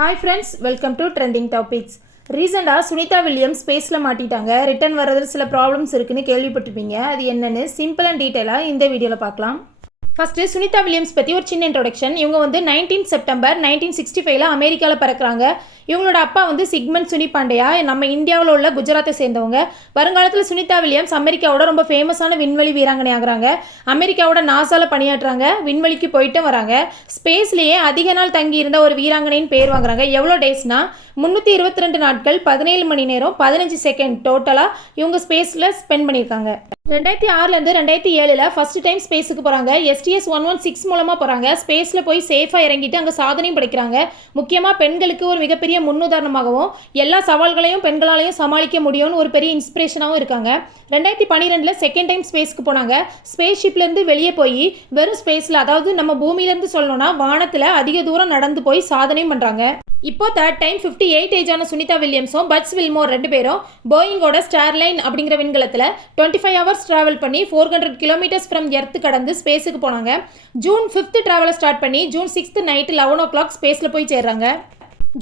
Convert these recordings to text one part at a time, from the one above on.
Hi friends welcome to trending topics ரீசெண்டாக Sunita Williams ஸ்பேஸில் மாட்டிட்டாங்க. Return வர்றதில் சில ப்ராப்ளம்ஸ் இருக்குன்னு கேள்விப்பட்டிருப்பீங்க. அது என்னென்னு சிம்பிள் அண்ட் டீட்டெயிலாக இந்த வீடியோவில் பார்க்கலாம். ஃபஸ்ட்டு சுனிதா வில்லியம்ஸ் பற்றி ஒரு சின்ன இன்ட்ரொடக்ஷன் இவங்க வந்து நைன்டீன் செப்டம்பர் நைன்டீன் சிக்ஸ்டி ஃபைவ்ல அமெரிக்காவில் பிறக்கிறாங்க. இவங்களோட அப்பா வந்து சிக்மன் சுனி பாண்டியா நம்ம இந்தியாவில் உள்ள குஜராத்தை சேர்ந்தவங்க. வருங்காலத்தில் சுனிதா வில்லியம்ஸ் அமெரிக்காவோட ரொம்ப ஃபேமஸான விண்வெளி வீராங்கனை ஆகுறாங்க. அமெரிக்காவோட நாசாவில் பணியாற்றுறாங்க. விண்வெளிக்கு போயிட்டும் வராங்க. ஸ்பேஸ்லேயே அதிக நாள் தங்கி இருந்த ஒரு வீராங்கனைன்னு பேர் வாங்குறாங்க. எவ்வளோ டேஸ்னால் முந்நூற்றி இருபத்தி ரெண்டு நாட்கள் பதினேழு மணி நேரம் பதினஞ்சு செகண்ட் டோட்டலாக இவங்க ஸ்பேஸில் ஸ்பெண்ட் பண்ணியிருக்காங்க. ரெண்டாயிரத்தி ஆறுலேருந்து ரெண்டாயிரத்தி ஏழில் ஃபர்ஸ்ட் டைம் ஸ்பேஸுக்கு போகிறாங்க எஸ்டிஎஸ் ஒன் ஒன் சிக்ஸ் மூலமாக போகிறாங்க ஸ்பேஸில் போய் சேஃபாக இறங்கிட்டு அங்கே சாதனையும் படைக்கிறாங்க. முக்கியமாக பெண்களுக்கு ஒரு மிகப்பெரிய முன்னுதாரணமாகவும் எல்லா சவால்களையும் பெண்களாலையும் சமாளிக்க முடியும்னு ஒரு பெரிய இன்ஸ்பிரேஷனாகவும் இருக்காங்க. ரெண்டாயிரத்தி பன்னிரெண்டில் செகண்ட் டைம் ஸ்பேஸ்க்கு போனாங்க. ஸ்பேஸ் ஷிப்லேருந்து வெளியே போய் வெறும் ஸ்பேஸில் அதாவது நம்ம பூமியிலேருந்து சொல்லணும்னா வானத்தில் அதிக தூரம் நடந்து போய் சாதனையும் பண்ணுறாங்க இப்போ தேர்ட் டைம் ஃபிஃப்டி எயிட் ஏஜான சுனிதா வில்லியம்ஸும் பட்ஸ் வில்மோர் ரெண்டு பேரும் போயிங்கோட ஸ்டார்லைன் அப்படிங்கிற விண்கலத்தில் டுவெண்ட்டி ஃபைவ் ஹவர்ஸ் ட்ராவல் பண்ணி four hundred kilometres from earth கடந்து ஸ்பேஸுக்கு போனாங்க. ஜூன் ஃபிஃப்த் ட்ராவலை ஸ்டார்ட் பண்ணி June sixth night eleven o'clock ஸ்பேஸில் போய் சேர்றாங்க.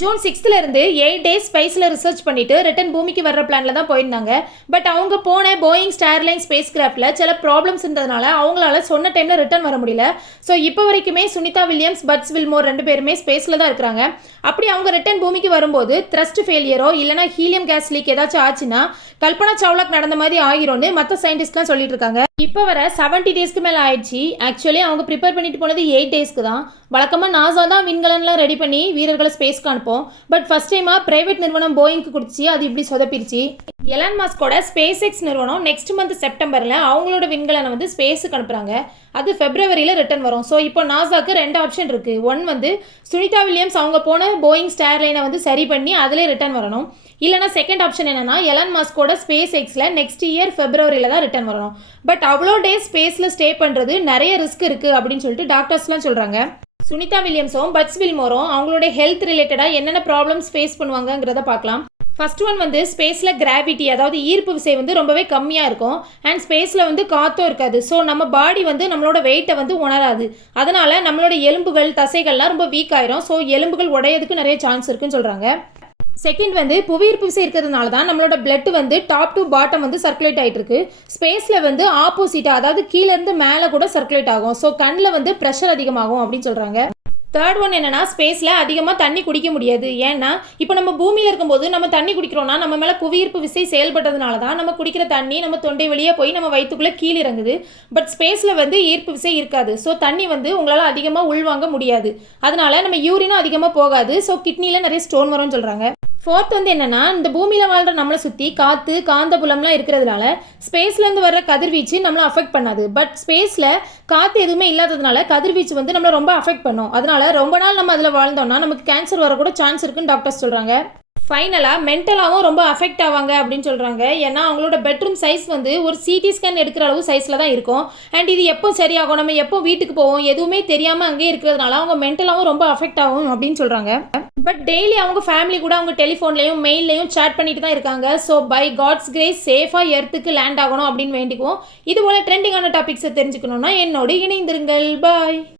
ஜூன் சிக்ஸ்த்ல இருந்து எயிட் டேஸ் ஸ்பேஸில் ரிசர்ச் பண்ணிட்டு ரிட்டன் பூமிக்கு வர்ற பிளானில் தான் போயிருந்தாங்க. பட் அவங்க போன போயிங் ஸ்டார்லைன் ஸ்பேஸ் கிராஃப்டில் சில ப்ராப்ளம்ஸ் இருந்ததுனால அவங்களால சொன்ன டைமில் ரிட்டன் வர முடியல. ஸோ இப்போ வரைக்குமே சுனிதா வில்லியம்ஸ் பட்ஸ் வில்மோர் ரெண்டு பேருமே ஸ்பேஸில் தான் இருக்கிறாங்க. அப்படி அவங்க ரிட்டன் பூமிக்கு வரும்போது த்ரஸ்ட் ஃபெயிலியரோ இல்லைனா ஹீலியம் கேஸ் லீக் ஏதாச்சும் ஆச்சுன்னா கல்பனா சாவ்லாக் நடந்த மாதிரி ஆகிரும்னு மற்ற சயின்டிஸ்ட்லாம் சொல்லிட்டு இருக்காங்க. இப்போ வர செவன்ட்டி டேஸ்க்கு மேலே ஆயிடுச்சு. ஆக்சுவலி அவங்க ப்ரிப்பேர் பண்ணிட்டு போனது எயிட் டேஸ்க்கு தான். வழக்கமாக நாசா தான் விண்கலன்லாம் ரெடி பண்ணி வீரர்களை ஸ்பேஸ்க்கு அனுப்போம். பட் ஃபஸ்ட் டைமாக ப்ரைவேட் நிறுவனம் போயிங்க்கு கொடுத்துச்சு. அது இப்படி சொதப்பிடுச்சு எலான் மாஸ்கோட ஸ்பேஸ் எக்ஸ் நிறுவனம் நெக்ஸ்ட் மந்த் செப்டம்பரில் அவங்களோட விண்கலனை வந்து ஸ்பேஸுக்கு அனுப்புகிறாங்க அது ஃபெப்ரவரியில் ரிட்டர்ன் வரும். ஸோ இப்போ நாசாக்கு ரெண்டு ஆப்ஷன் இருக்குது ஒன் வந்து சுனிதா வில்லியம்ஸ் அவங்க போன போயிங் ஸ்டேர்லைனை வந்து சரி பண்ணி அதிலே ரிட்டர்ன் வரணும். இல்லைனா செகண்ட் ஆப்ஷன் என்னென்னா எலான் மாஸ்கோட ஸ்பேஸ் எக்ஸில் நெக்ஸ்ட் இயர் ஃபெப்ரவரியில் தான் ரிட்டர்ன் வரணும். பட் அவ்வளோ டேஸ் ஸ்பேஸில் ஸ்டே பண்ணுறது நிறைய ரிஸ்க் இருக்குது அப்படின்னு சொல்லிட்டு டாக்டர்ஸ்லாம் சொல்கிறாங்க சுனிதா வில்லியம்ஸும் பட்ஸ் வில்மோரும் அவங்களுடைய ஹெல்த் ரிலேட்டடாக என்னென்ன ப்ராப்ளம்ஸ் ஃபேஸ் பண்ணுவாங்கங்கிறத பார்க்கலாம். ஃபஸ்ட் ஒன் வந்து ஸ்பேஸில் கிராவிட்டி அதாவது ஈர்ப்பு விசை வந்து ரொம்பவே கம்மியாக இருக்கும். அண்ட் ஸ்பேஸில் வந்து காற்றும் இருக்காது. ஸோ நம்ம பாடி வந்து நம்மளோட வெயிட்டை வந்து உணராது. அதனால் நம்மளோட எலும்புகள் தசைகள்லாம் ரொம்ப வீக் ஆயிரும். ஸோ எலும்புகள் உடையதுக்கு நிறைய சான்ஸ் இருக்குன்னு சொல்கிறாங்க செகண்ட் வந்து புவியீர்ப்பு விசை இருக்கிறதுனால தான் நம்மளோட பிளட் வந்து டாப் டு பாட்டம் வந்து சர்க்குலேட் ஆகிட்டு இருக்கு. ஸ்பேஸில் வந்து ஆப்போசிட்டாக அதாவது கீழேருந்து மேலே கூட சர்க்குலேட் ஆகும். ஸோ கண்ணில் வந்து ப்ரெஷர் அதிகமாகும் அப்படின்னு சொல்கிறாங்க தேர்ட் ஒன் என்னென்னா ஸ்பேஸில் அதிகமாக தண்ணி குடிக்க முடியாது. ஏன்னா இப்போ நம்ம பூமியில் இருக்கும்போது நம்ம தண்ணி குடிக்கிறோம்னா நம்ம மேலே புவியீர்ப்பு விசை செயல்பட்டதுனால தான் நம்ம குடிக்கிற தண்ணி நம்ம தொண்டை வெளியே போய் நம்ம வயிற்றுக்குள்ளே கீழே இறங்குது. பட் ஸ்பேஸில் வந்து ஈர்ப்பு விசை இருக்காது. ஸோ தண்ணி வந்து உங்களால் அதிகமாக உள்வாங்க முடியாது. அதனால நம்ம யூரினும் அதிகமாக போகாது. ஸோ கிட்னியில் நிறைய ஸ்டோன் வரும்னு சொல்கிறாங்க ஃபோர்த் வந்து என்னென்னா இந்த பூமியில் வாழ்கிற நம்மளை சுற்றி காற்று காந்தபுலம்லாம் இருக்கிறதுனால ஸ்பேஸ்லேருந்து வர்ற கதிர்வீச்சு நம்மளை அஃபெக்ட் பண்ணாது. பட் ஸ்பேஸில் காற்று எதுவுமே இல்லாததுனால கதிர்வீச்சு வந்து நம்மளை ரொம்ப அஃபெக்ட் பண்ணும். அதனால ரொம்ப நாள் நம்ம அதில் வாழ்ந்தோம்னா நமக்கு கேன்சர் வரக்கூட சான்ஸ் இருக்குன்னு டாக்டர்ஸ் சொல்கிறாங்க ஃபைனலாக மென்டலாகவும் ரொம்ப அஃபெக்ட் ஆவாங்க அப்படின்னு சொல்கிறாங்க ஏன்னா அவங்களோட பெட்ரூம் சைஸ் வந்து ஒரு சிடி ஸ்கேன் எடுக்கிற அளவு சைஸில் தான் இருக்கும். அண்ட் இது எப்போ சரியாகும்? நம்ம எப்போ வீட்டுக்கு போவோம்? எதுவுமே தெரியாமல் அங்கேயே இருக்கிறதுனால அவங்க மென்டலாகவும் ரொம்ப அஃபெக்ட் ஆகும் அப்படின்னு சொல்கிறாங்க பட் டெய்லி அவங்க ஃபேமிலி கூட அவங்க டெலிஃபோன்லேயும் மெயிலையும் சேட் பண்ணிட்டு தான் இருக்காங்க. ஸோ பை காட்ஸ் கிரேஸ் சேஃபாக எர்த்துக்கு லேண்ட் ஆகணும் அப்படின்னு வேண்டிக்குவோம். இது போல் ட்ரெண்டிங்கான டாபிக்ஸை தெரிஞ்சுக்கணுன்னா என்னோடு இணைந்திருங்கள். பாய்